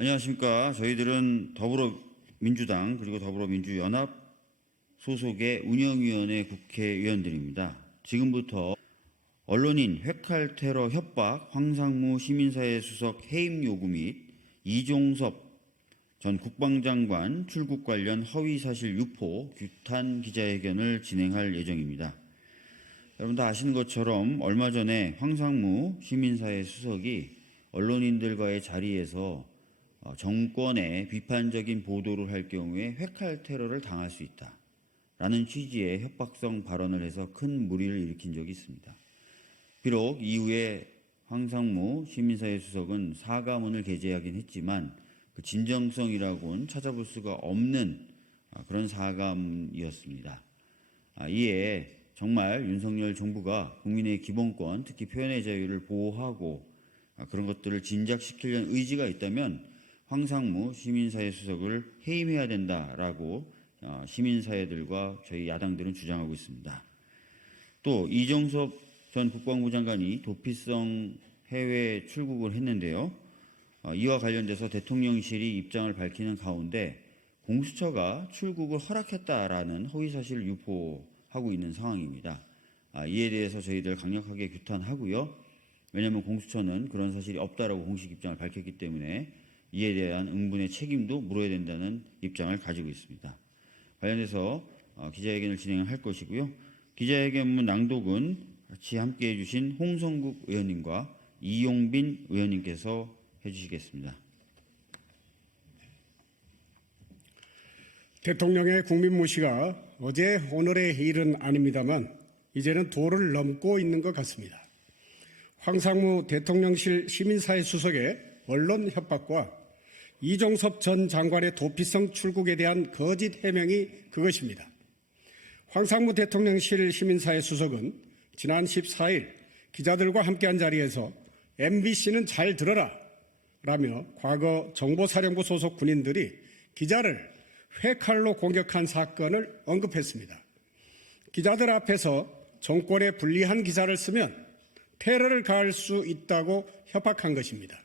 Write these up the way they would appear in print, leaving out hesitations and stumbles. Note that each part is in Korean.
안녕하십니까. 저희들은 더불어민주당 그리고 더불어민주연합 소속의 운영위원회 국회의원들입니다. 지금부터 언론인 회칼 테러 협박, 황상무 시민사회 수석 해임 요구 및 이종섭 전 국방장관 출국 관련 허위사실 유포 규탄 기자회견을 진행할 예정입니다. 여러분 다 아시는 것처럼 얼마 전에 황상무 시민사회 수석이 언론인들과의 자리에서 정권에 비판적인 보도를 할 경우에 회칼 테러를 당할 수 있다라는 취지의 협박성 발언을 해서 큰 물의를 일으킨 적이 있습니다. 비록 이후에 황상무 시민사회 수석은 사과문을 게재하긴 했지만 그 진정성이라고는 찾아볼 수가 없는 그런 사과문이었습니다. 이에 정말 윤석열 정부가 국민의 기본권, 특히 표현의 자유를 보호하고 그런 것들을 진작시키려는 의지가 있다면 황상무 시민사회 수석을 해임해야 된다라고 시민사회들과 저희 야당들은 주장하고 있습니다. 또 이종섭 전 국방부 장관이 도피성 해외 출국을 했는데요. 이와 관련돼서 대통령실이 입장을 밝히는 가운데 공수처가 출국을 허락했다라는 허위사실을 유포하고 있는 상황입니다. 이에 대해서 저희들 강력하게 규탄하고요. 왜냐하면 공수처는 그런 사실이 없다라고 공식 입장을 밝혔기 때문에 이에 대한 응분의 책임도 물어야 된다는 입장을 가지고 있습니다. 관련해서 기자회견을 진행할 것이고요. 기자회견문 낭독은 같이 함께해 주신 홍성국 의원님과 이용빈 의원님께서 해주시겠습니다. 대통령의 국민무시가 어제 오늘의 일은 아닙니다만 이제는 도를 넘고 있는 것 같습니다. 황상무 대통령실 시민사회 수석의 언론 협박과 이종섭 전 장관의 도피성 출국에 대한 거짓 해명이 그것입니다. 황상무 대통령실 시민사회 수석은 지난 14일 기자들과 함께한 자리에서 MBC는 잘 들어라 라며 과거 정보사령부 소속 군인들이 기자를 회칼로 공격한 사건을 언급했습니다. 기자들 앞에서 정권에 불리한 기사를 쓰면 테러를 가할 수 있다고 협박한 것입니다.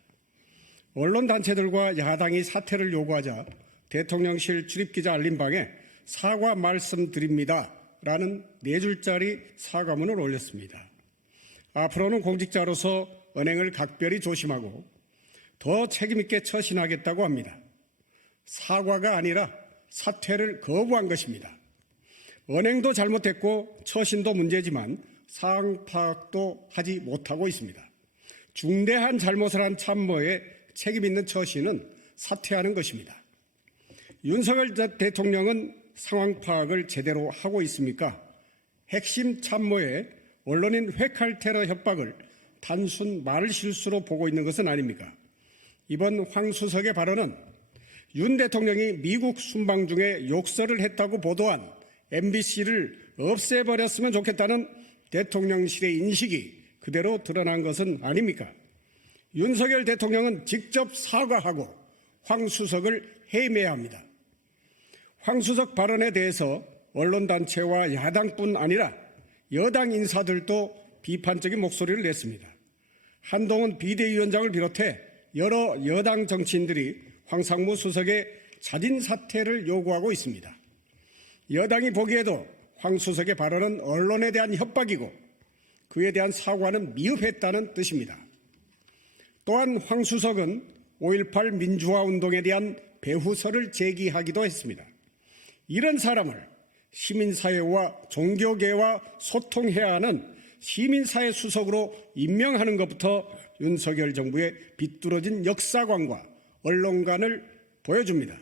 언론단체들과 야당이 사퇴를 요구하자 대통령실 출입기자 알림방에 사과 말씀드립니다 라는 4줄짜리 사과문을 올렸습니다. 앞으로는 공직자로서 언행을 각별히 조심하고 더 책임있게 처신하겠다고 합니다. 사과가 아니라 사퇴를 거부한 것입니다. 언행도 잘못했고 처신도 문제지만 상황 파악도 하지 못하고 있습니다. 중대한 잘못을 한 참모의 책임있는 처신은 사퇴하는 것입니다. 윤석열 대통령은 상황 파악을 제대로 하고 있습니까? 핵심 참모의 언론인 회칼 테러 협박을 단순 말실수로 보고 있는 것은 아닙니까? 이번 황 수석의 발언은 윤 대통령이 미국 순방 중에 욕설을 했다고 보도한 MBC를 없애버렸으면 좋겠다는 대통령실의 인식이 그대로 드러난 것은 아닙니까? 윤석열 대통령은 직접 사과하고 황 수석을 해임해야 합니다. 황 수석 발언에 대해서 언론단체와 야당뿐 아니라 여당 인사들도 비판적인 목소리를 냈습니다. 한동훈 비대위원장을 비롯해 여러 여당 정치인들이 황상무 수석의 자진 사퇴를 요구하고 있습니다. 여당이 보기에도 황 수석의 발언은 언론에 대한 협박이고 그에 대한 사과는 미흡했다는 뜻입니다. 또한 황 수석은 5.18 민주화운동에 대한 배후설을 제기하기도 했습니다. 이런 사람을 시민사회와 종교계와 소통해야 하는 시민사회 수석으로 임명하는 것부터 윤석열 정부의 비뚤어진 역사관과 언론관을 보여줍니다.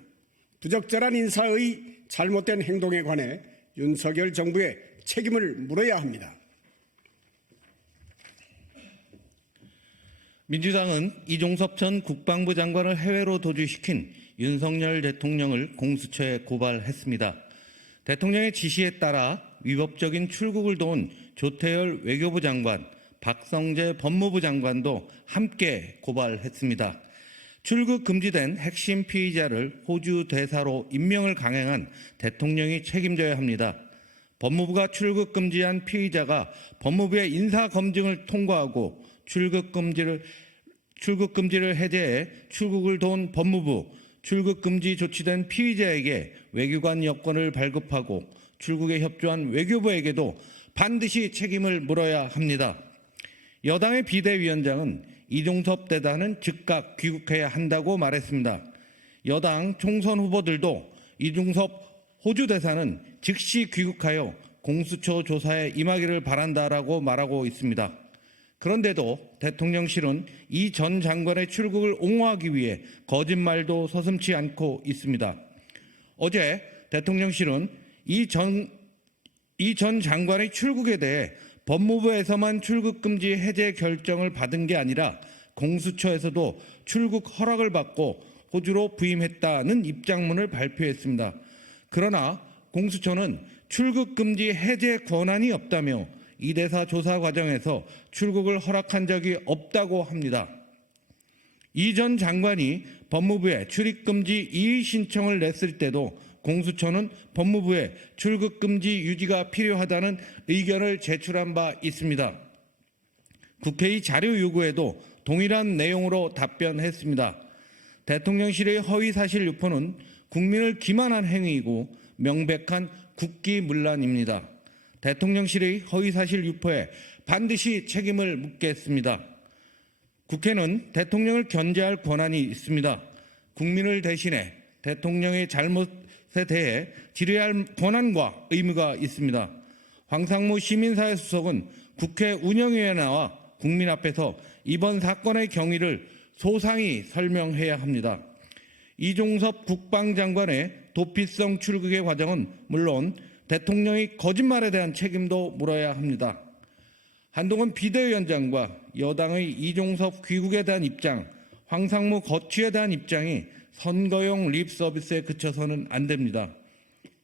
부적절한 인사의 잘못된 행동에 관해 윤석열 정부의 책임을 물어야 합니다. 민주당은 이종섭 전 국방부 장관을 해외로 도주시킨 윤석열 대통령을 공수처에 고발했습니다. 대통령의 지시에 따라 위법적인 출국을 도운 조태열 외교부 장관, 박성재 법무부 장관도 함께 고발했습니다. 출국 금지된 핵심 피의자를 호주 대사로 임명을 강행한 대통령이 책임져야 합니다. 법무부가 출국 금지한 피의자가 법무부의 인사검증을 통과하고 출국 출국 금지를 해제해 출국을 도운 법무부, 출국 금지 조치된 피의자에게 외교관 여권을 발급하고 출국에 협조한 외교부에게도 반드시 책임을 물어야 합니다. 여당의 비대위원장은 이종섭 대사는 즉각 귀국해야 한다고 말했습니다. 여당 총선 후보들도 이종섭 호주 대사는 즉시 귀국하여 공수처 조사에 임하기를 바란다라고 말하고 있습니다. 그런데도 대통령실은 이 전 장관의 출국을 옹호하기 위해 거짓말도 서슴지 않고 있습니다. 어제 대통령실은 이 전 장관의 출국에 대해 법무부에서만 출국 금지 해제 결정을 받은 게 아니라 공수처에서도 출국 허락을 받고 호주로 부임했다는 입장문을 발표했습니다. 그러나 공수처는 출국 금지 해제 권한이 없다며 이 대사 조사 과정에서 출국을 허락한 적이 없다고 합니다. 이 전 장관이 법무부에 출입금지 이의 신청을 냈을 때도 공수처는 법무부에 출국금지 유지가 필요하다는 의견을 제출한 바 있습니다. 국회의 자료 요구에도 동일한 내용으로 답변했습니다. 대통령실의 허위사실 유포는 국민을 기만한 행위이고 명백한 국기문란입니다. 대통령실의 허위사실 유포에 반드시 책임을 묻겠습니다. 국회는 대통령을 견제할 권한이 있습니다. 국민을 대신해 대통령의 잘못에 대해 질의해야 할 권한과 의무가 있습니다. 황상무 시민사회 수석은 국회 운영위원회와 국민 앞에서 이번 사건의 경위를 소상히 설명해야 합니다. 이종섭 국방장관의 도피성 출국의 과정은 물론 대통령의 거짓말에 대한 책임도 물어야 합니다. 한동훈 비대위원장과 여당의 이종섭 귀국에 대한 입장, 황상무 거취에 대한 입장이 선거용 립 서비스에 그쳐서는 안 됩니다.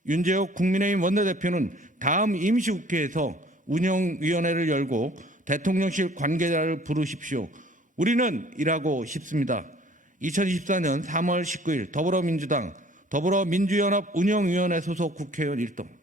윤재욱 국민의힘 원내대표는 다음 임시국회에서 운영위원회를 열고 대통령실 관계자를 부르십시오. 우리는 일하고 싶습니다. 2024년 3월 19일 더불어민주당 더불어민주연합 운영위원회 소속 국회의원 일동